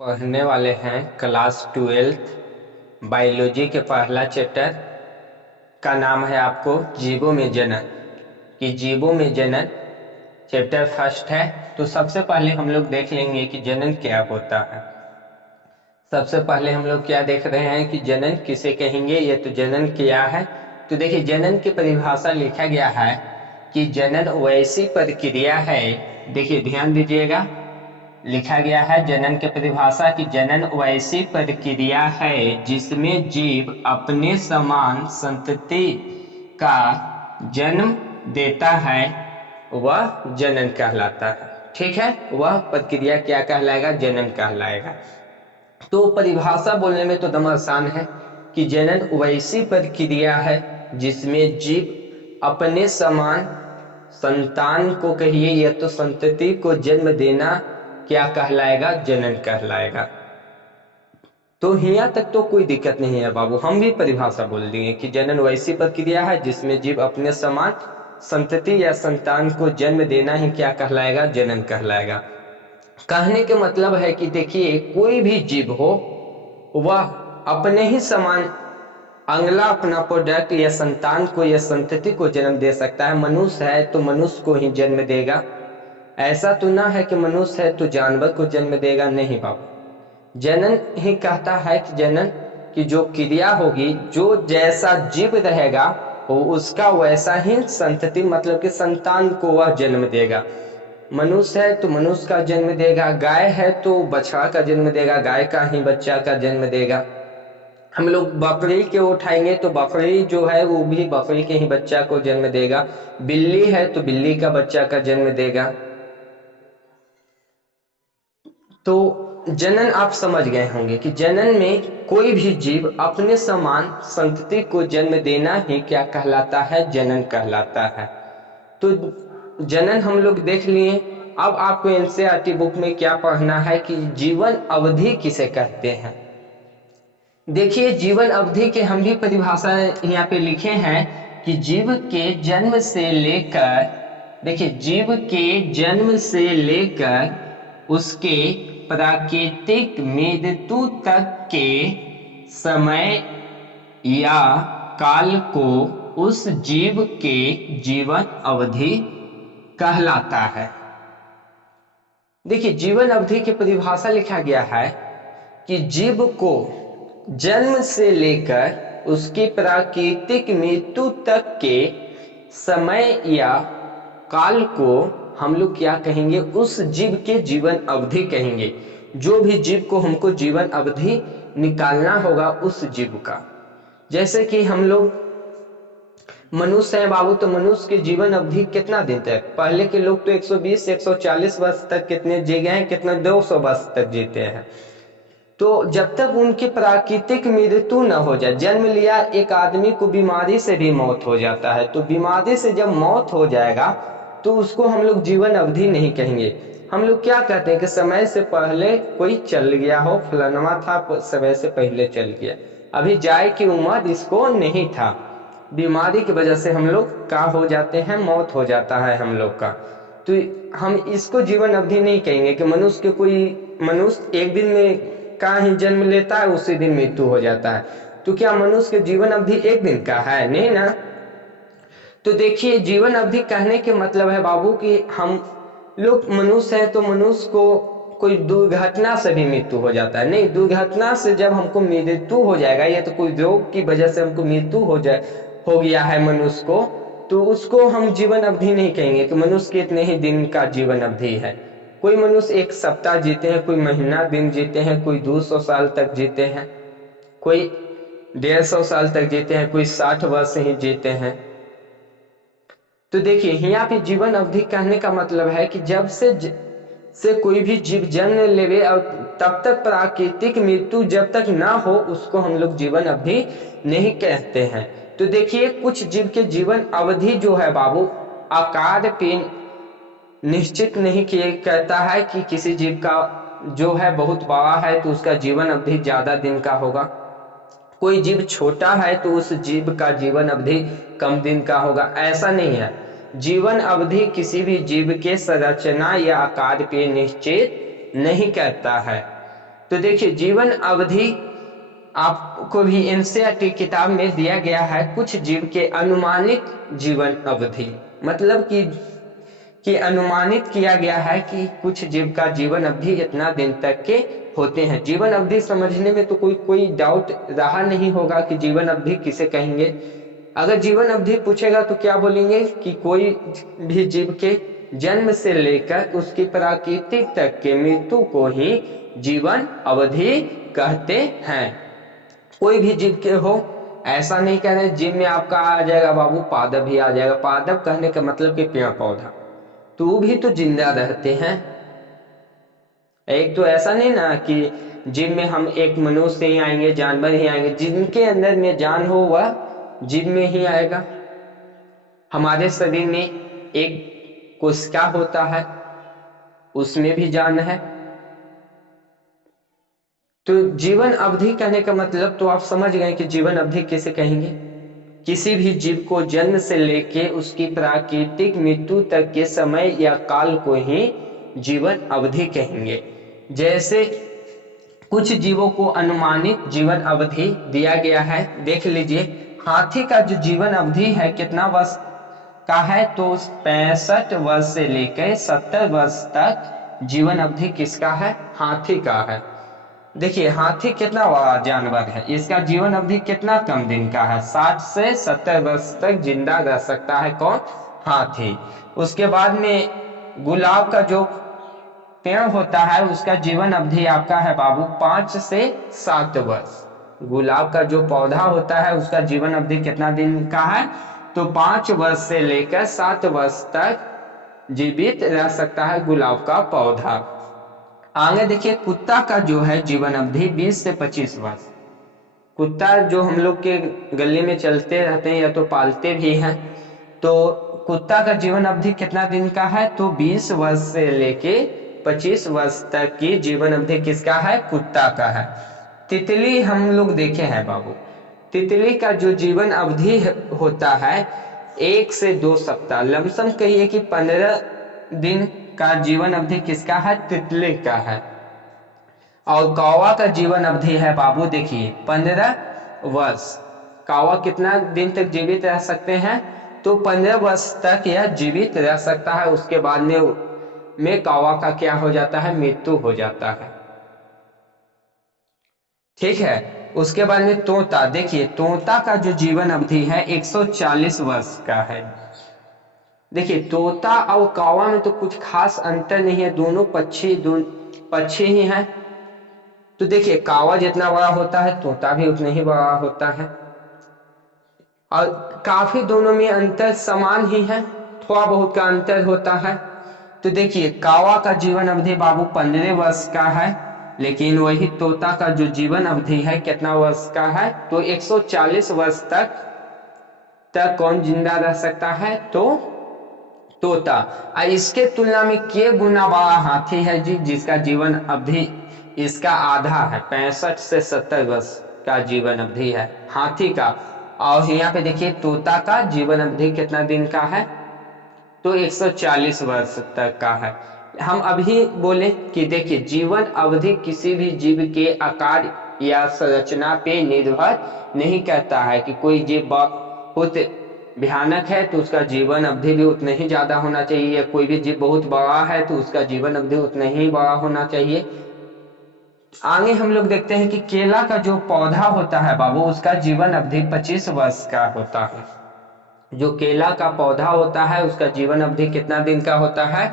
पढ़ने वाले हैं क्लास 12th बायोलॉजी के पहला चैप्टर का नाम है आपको जीवों में जनन। कि जीवों में जनन चैप्टर फर्स्ट है। तो सबसे पहले हम लोग देख लेंगे कि जनन क्या होता है। सबसे पहले हम लोग क्या देख रहे हैं कि जनन किसे कहेंगे, ये तो जनन क्या है। तो देखिए जनन की परिभाषा लिखा गया है कि जनन वैसी प्रक्रिया है, देखिए ध्यान दीजिएगा, लिखा गया है जनन की परिभाषा की जनन वैसी प्रक्रिया है जिसमें जीव अपने समान संतति का जन्म देता है, वह जनन कहलाता है। ठीक है, वह प्रक्रिया क्या कहलाएगा, जनन कहलाएगा। तो परिभाषा बोलने में तो दम आसान है कि जनन वैसी प्रक्रिया है जिसमें जीव अपने समान संतान को कहिए या तो संतति को जन्म देना क्या कहलाएगा, जनन कहलाएगा। तो यहाँ तक तो कोई दिक्कत नहीं है बाबू, हम भी परिभाषा बोल दिए कि जनन वैसी प्रक्रिया है जिसमें जीव अपने समान संतति या संतान को जन्म देना ही क्या कहलाएगा, जनन कहलाएगा। कहने के मतलब है कि देखिए कोई भी जीव हो वह अपने ही समान अगला अपना प्रोडक्ट या संतान को या संतति को जन्म दे सकता है। मनुष्य है तो मनुष्य को ही जन्म देगा, ऐसा तो ना है कि मनुष्य है तो जानवर को जन्म देगा, नहीं बाबू। जनन ही कहता है कि जनन की जो क्रिया होगी, जो जैसा जीव रहेगा वो उसका वैसा ही संतति मतलब कि संतान को वह जन्म देगा। मनुष्य है तो मनुष्य का जन्म देगा, गाय है तो बछड़ा का जन्म देगा, गाय का ही बच्चा का जन्म देगा। हम लोग बकरी के उठाएंगे तो बकरी जो है वो भी बकरी के ही बच्चा को जन्म देगा। बिल्ली है तो बिल्ली का बच्चा का जन्म देगा। तो जनन आप समझ गए होंगे कि जनन में कोई भी जीव अपने समान संतति को जन्म देना ही क्या कहलाता है, जनन कहलाता है। तो जनन हम लोग देख लिए। अब आपको एनसीईआरटी बुक में क्या पढ़ना है कि जीवन अवधि किसे कहते हैं। देखिए जीवन अवधि के हम भी परिभाषा यहाँ पे लिखे हैं कि जीव के जन्म से लेकर, देखिए जीव के जन्म से लेकर उसके प्राकृतिक मृत्यु तक के समय या काल को उस जीव के जीवन अवधि कहलाता है। देखिए जीवन अवधि की परिभाषा लिखा गया है कि जीव को जन्म से लेकर उसकी प्राकृतिक मृत्यु तक के समय या काल को हम लोग क्या कहेंगे, उस जीव के जीवन अवधि कहेंगे। जो भी जीव को हमको जीवन अवधि निकालना होगा उस जीव का। जैसे कि हम लोग मनुष्य है बाबू, तो मनुष्य के जीवन अवधि कितना दिन तक, पहले के लोग तो 120 140 वर्ष तक कितने जी गए हैं, कितना 200 वर्ष तक जीते हैं। तो जब तक उनकी प्राकृतिक मृत्यु न हो जाए, जन्म लिया एक आदमी को बीमारी से भी मौत हो जाता है, तो बीमारी से जब मौत हो जाएगा तो उसको हम लोग जीवन अवधि नहीं कहेंगे। हम लोग क्या कहते हैं कि समय से पहले कोई चल गया हो, फलाना था समय से पहले चल गया, अभी जाए की उम्र इसको नहीं था, बीमारी की वजह से हम लोग का हो जाते हैं, मौत हो जाता है हम लोग का। तो हम इसको जीवन अवधि नहीं कहेंगे कि मनुष्य के कोई मनुष्य एक दिन में का ही जन्म लेता है उसी दिन मृत्यु हो जाता है। तो क्या मनुष्य के जीवन अवधि एक दिन का है, नहीं ना। तो देखिए जीवन अवधि कहने के मतलब है बाबू कि हम लोग मनुष्य है तो मनुष्य को कोई दुर्घटना से भी मृत्यु हो जाता है, नहीं, दुर्घटना से जब हमको मृत्यु हो जाएगा या तो कोई रोग की वजह से हमको मृत्यु हो गया है मनुष्य को, तो उसको हम जीवन अवधि नहीं कहेंगे कि मनुष्य के इतने ही दिन का जीवन अवधि है। कोई मनुष्य एक सप्ताह जीते हैं, कोई महीना दिन जीते हैं, कोई 200 साल तक जीते हैं, कोई 150 साल तक जीते हैं, कोई 60 वर्ष ही जीते हैं। तो देखिए यहाँ पे जीवन अवधि कहने का मतलब है कि जब से कोई भी जीव जन्म लेवे और तब तक प्राकृतिक मृत्यु जब तक ना हो उसको हम लोग जीवन अवधि नहीं कहते हैं। तो देखिए कुछ जीव के जीवन अवधि जो है बाबू आकार पे निश्चित नहीं किए कहता है कि किसी जीव का जो है बहुत बड़ा है तो उसका जीवन अवधि ज्यादा दिन का होगा, कोई जीव छोटा है तो उस जीव का जीवन अवधि कम दिन का होगा, ऐसा नहीं है। जीवन अवधि किसी भी जीव के संरचना या आकार पे निश्चित नहीं करता है। तो देखिए जीवन अवधि आपको भी एनसीईआरटी किताब में दिया गया है, कुछ जीव के अनुमानित जीवन अवधि, मतलब कि अनुमानित किया गया है कि कुछ जीव का जीवन अवधि इतना दिन तक के होते हैं। जीवन अवधि समझने में तो कोई डाउट रहा नहीं होगा कि जीवन अवधि किसे कहेंगे। अगर जीवन अवधि पूछेगा तो क्या बोलेंगे कि कोई भी जीव के जन्म से लेकर उसकी प्राकृतिक तक के मृत्यु को ही जीवन अवधि कहते हैं। कोई भी जीव के हो, ऐसा नहीं कह रहे जीव में आपका आ जाएगा बाबू पादप भी आ जाएगा। पादप कहने का मतलब कि पेड़ पौधा, तो वो भी तो जिंदा रहते हैं। एक तो ऐसा नहीं ना कि जीव में हम एक मनुष्य ही आएंगे, जानवर ही आएंगे। जिनके अंदर में जान हो वह जीव में ही आएगा। हमारे शरीर में एक कोशिका होता है, उसमें भी जान है। तो जीवन अवधि कहने का मतलब तो आप समझ गए कि जीवन अवधि किसे कहेंगे। किसी भी जीव को जन्म से लेके उसकी प्राकृतिक मृत्यु तक के समय या काल को ही जीवन अवधि कहेंगे। जैसे कुछ जीवों को अनुमानित जीवन अवधि दिया गया है, देख लीजिए। हाथी का जो जीवन अवधि है कितना वर्ष का है, तो 65 वर्ष से लेकर 70 वर्ष तक जीवन अवधि किसका है, हाथी का है। देखिए हाथी कितना बड़ा जानवर है, इसका जीवन अवधि कितना कम दिन का है, 60 से 70 वर्ष तक जिंदा रह सकता है कौन, हाथी। उसके बाद में गुलाब का जो पेड़ होता है उसका जीवन अवधि आपका है बाबू 5 से 7 वर्ष। गुलाब का जो पौधा होता है उसका जीवन अवधि कितना दिन का है, तो 5 वर्ष से लेकर 7 वर्ष तक जीवित रह सकता है गुलाब का पौधा। आगे देखिए कुत्ता का जो है जीवन अवधि 20 से 25 वर्ष। कुत्ता जो हम लोग के गली में चलते रहते हैं या तो पालते भी हैं, तो कुत्ता का जीवन अवधि कितना दिन का है, तो 20 वर्ष से लेके 25 वर्ष तक की जीवन अवधि किसका है, कुत्ता का है। तितली हम लोग देखे हैं बाबू, तितली का जो जीवन अवधि होता है 1 से 2 सप्ताह, लमसम कहिए कि 15 दिन का जीवन अवधि किसका है, तितली का है। और कौवा का जीवन अवधि है बाबू देखिए 15 वर्ष। कौवा कितना दिन तक जीवित रह सकते हैं, तो 15 वर्ष तक यह जीवित रह सकता है। उसके बाद में कौवा का क्या हो जाता है, मृत्यु हो जाता है। ठीक है। उसके बाद में तोता, देखिए तोता का जो जीवन अवधि है 140 वर्ष का है। देखिए तोता और कौवा में तो कुछ खास अंतर नहीं है, दोनों पक्षी ही हैं। तो देखिए कौवा जितना बड़ा होता है तोता भी उतना ही बड़ा होता है, और काफी दोनों में अंतर समान ही है, थोड़ा बहुत का अंतर होता है। तो देखिए कौवा का जीवन अवधि बाबू 15 वर्ष का है, लेकिन वही तोता का जो जीवन अवधि है कितना वर्ष का है, तो 140 वर्ष तक कौन जिंदा रह सकता है, तो तोता। और इसके तुलना में के गुना बड़ा हाथी है जी, जिसका जीवन अवधि इसका आधा है, 65 से 70 वर्ष का जीवन अवधि है हाथी का। और यहाँ पे देखिए तोता का जीवन अवधि कितना दिन का है, तो 140 वर्ष तक का है। हम अभी बोले कि देखिए जीवन अवधि किसी भी जीव के आकार या संरचना पे निर्भर नहीं करता है कि कोई जीव बहुत भयानक है तो उसका जीवन अवधि भी उतना ही ज्यादा होना चाहिए, कोई भी जीव बहुत बड़ा है तो उसका जीवन अवधि उतना ही बड़ा होना चाहिए। आगे हम लोग देखते हैं कि केला का जो पौधा होता है बाबू उसका जीवन अवधि 25 वर्ष का होता है। जो केला का पौधा होता है उसका जीवन अवधि कितना दिन का होता है,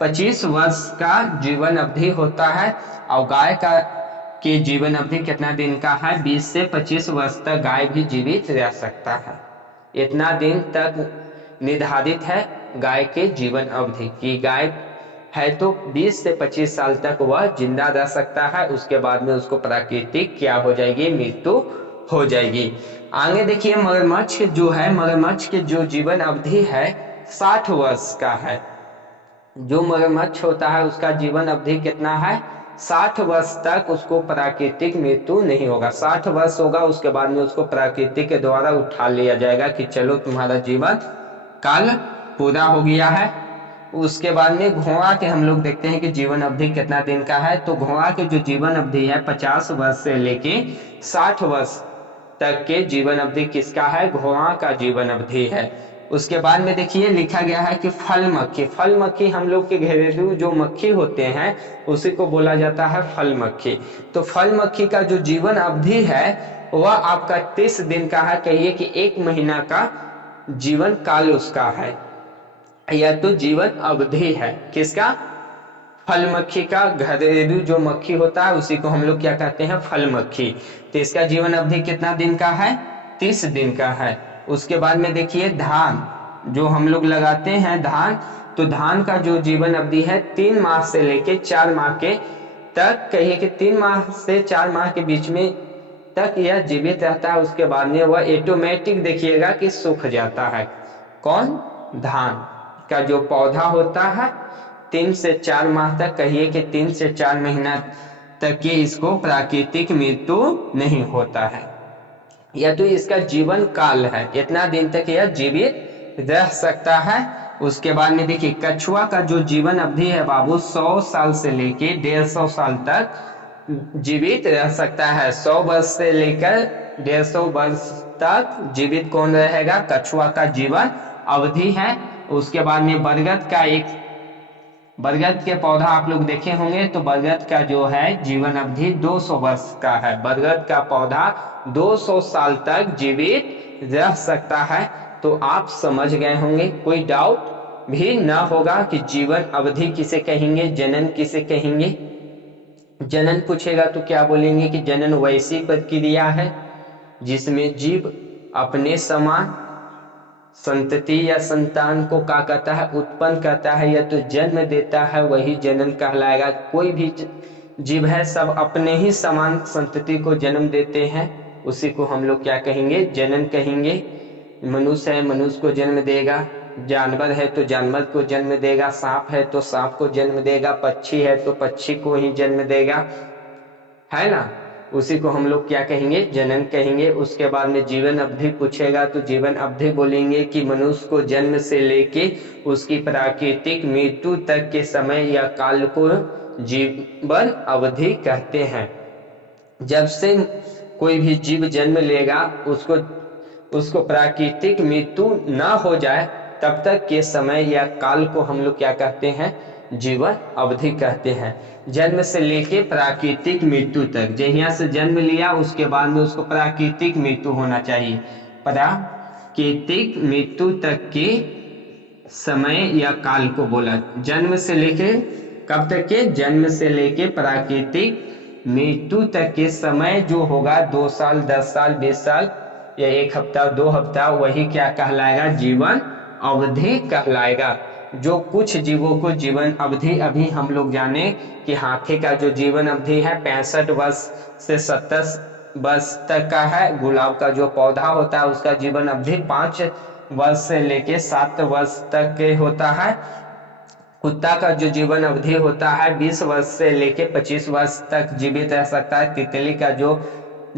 25 वर्ष का जीवन अवधि होता है। और गाय का के जीवन अवधि कितना दिन का है, 20 से 25 वर्ष तक गाय भी जीवित रह सकता है। इतना दिन तक निर्धारित है गाय के जीवन अवधि की, गाय है तो 20 से 25 साल तक वह जिंदा रह सकता है। उसके बाद में उसको प्राकृतिक क्या हो जाएगी, मृत्यु हो जाएगी। आगे देखिए मगरमच्छ जो है, मगरमच्छ के जो जीवन अवधि है 60 वर्ष का है। जो मगरमच्छ होता है उसका जीवन अवधि कितना है, 60 वर्ष तक उसको प्राकृतिक मृत्यु नहीं होगा। 60 वर्ष होगा उसके बाद में उसको प्राकृतिक के द्वारा उठा लिया जाएगा कि चलो तुम्हारा जीवन काल पूरा हो गया है, उसके बाद में घोड़ा के हम लोग देखते हैं कि जीवन अवधि कितना दिन का है। तो घोड़ा के जो जीवन अवधि है 50 वर्ष से लेके 60 वर्ष तक के जीवन अवधि किसका है? घोड़ा का जीवन अवधि है। उसके बाद में देखिए लिखा गया है कि फल मक्खी, फल मक्खी हम लोग के घरेलू जो मक्खी होते हैं उसी को बोला जाता है फल मक्खी। तो फल मक्खी का जो जीवन अवधि है वह आपका 30 दिन का है, कहिए कि 1 महीना का जीवन काल उसका है, या तो जीवन अवधि है। किसका? फल मक्खी का। घरेलू जो मक्खी होता है उसी को हम लोग क्या कहते हैं? फल मक्खी। तो इसका जीवन अवधि कितना दिन का है? 30 दिन का है। उसके बाद में देखिए धान जो हम लोग लगाते हैं धान, तो धान का जो जीवन अवधि है 3 माह से लेके 4 माह के तक, कहिए कि 3 माह से 4 माह के बीच में तक यह जीवित रहता है। उसके बाद में वह ऑटोमेटिक देखिएगा कि सूख जाता है। कौन? धान का जो पौधा होता है 3 से 4 माह तक, कहिए कि 3 से 4 महीना तक ये इसको प्राकृतिक मृत्यु नहीं होता है, या तो इसका जीवन काल है, इतना दिन तक यह जीवित रह सकता है। उसके बाद में देखिए कछुआ का जो जीवन अवधि है बाबू 100 साल से लेके 150 साल तक जीवित रह सकता है। 100 वर्ष से लेकर 150 वर्ष तक जीवित कौन रहेगा? कछुआ का जीवन अवधि है। उसके बाद में बरगद के पौधा आप लोग देखे होंगे, तो बरगद का जो है जीवन अवधि 200 वर्ष का है। बरगद का पौधा 200 साल तक जीवित रह सकता है। तो आप समझ गए होंगे, कोई डाउट भी ना होगा कि जीवन अवधि किसे कहेंगे, जनन किसे कहेंगे। जनन पूछेगा तो क्या बोलेंगे कि जनन वैसी प्रक्रिया है जिसमें जीव अपने समान संतति या संतान को क्या कहता है? उत्पन्न करता है या तो जन्म देता है, वही जनन कहलाएगा। कोई भी जीव है सब अपने ही समान संतति को जन्म देते हैं, उसी को हम लोग क्या कहेंगे? जनन कहेंगे। मनुष्य है मनुष्य को जन्म देगा, जानवर है तो जानवर को जन्म देगा, सांप है तो सांप को जन्म देगा, पक्षी है तो पक्षी को ही जन्म देगा, है ना। उसी को हम लोग क्या कहेंगे? जनन कहेंगे। उसके बाद में जीवन अवधि पूछेगा तो जीवन अवधि बोलेंगे कि मनुष्य को जन्म से लेके उसकी प्राकृतिक मृत्यु तक के समय या काल को जीवन अवधि कहते हैं। जब से कोई भी जीव जन्म लेगा उसको प्राकृतिक मृत्यु ना हो जाए तब तक के समय या काल को हम लोग क्या कहते हैं? जीवन अवधि कहते हैं। जन्म से लेके प्राकृतिक मृत्यु तक, जहिया से जन्म लिया उसके बाद में उसको प्राकृतिक मृत्यु होना चाहिए। प्राकृतिक मृत्यु तक के समय या काल को बोला। जन्म से लेके कब तक के? जन्म से लेके प्राकृतिक मृत्यु तक के समय जो होगा 2 साल 10 साल 20 साल या 1 हफ्ता 2 हफ्ता, वही क्या कहलाएगा? जीवन अवधि कहलाएगा। जो कुछ जीवों को जीवन अवधि अभी हम लोग जाने कि हाथी का जो जीवन अवधि है 65 वर्ष से 70 वर्ष तक का है। गुलाब का जो पौधा होता है उसका जीवन अवधि 5 वर्ष से लेके 7 वर्ष तक के होता है। कुत्ता का जो जीवन अवधि होता है 20 वर्ष से लेके 25 वर्ष तक जीवित रह सकता है। तितली का जो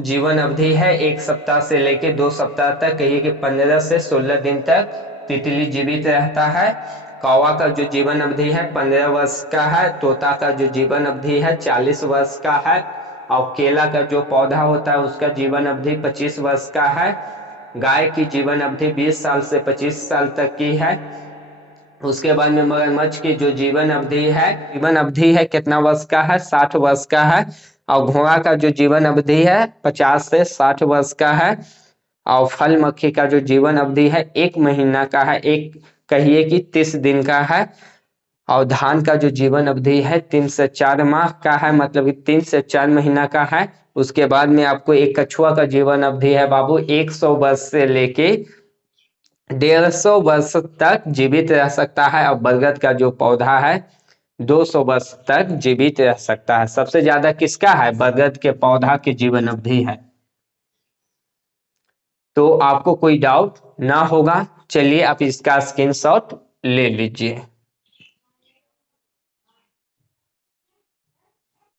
जीवन अवधि है 1 सप्ताह से लेके 2 सप्ताह तक, कहिए कि 15 से 16 दिन तक तितली जीवित रहता है। कौवा का जो जीवन अवधि है 15 वर्ष का है। तोता का जो जीवन अवधि है 40 वर्ष का है। और केला का जो पौधा होता है उसका जीवन अवधि 25 वर्ष का है। गाय की जीवन अवधि 20 साल से 25 साल तक की है। उसके बाद में मगरमच्छ की जो जीवन अवधि है कितना वर्ष का है? 60 वर्ष का है। और घोड़ा का जो जीवन अवधि है 50 से 60 वर्ष का है। और फल मक्खी का जो जीवन अवधि है 1 महीना का है, एक कहिए कि 30 दिन का है। और धान का जो जीवन अवधि है 3 से 4 माह का है, मतलब कि 3 से 4 महीना का है। उसके बाद में आपको एक कछुआ का जीवन अवधि है बाबू 100 वर्ष से लेके 150 वर्ष तक जीवित रह सकता है। और बरगद का जो पौधा है 200 वर्ष तक जीवित रह सकता है। सबसे ज्यादा किसका है? बरगद के पौधा की जीवन अवधि है। तो आपको कोई डाउट ना होगा। चलिए आप इसका स्क्रीनशॉट ले लीजिए।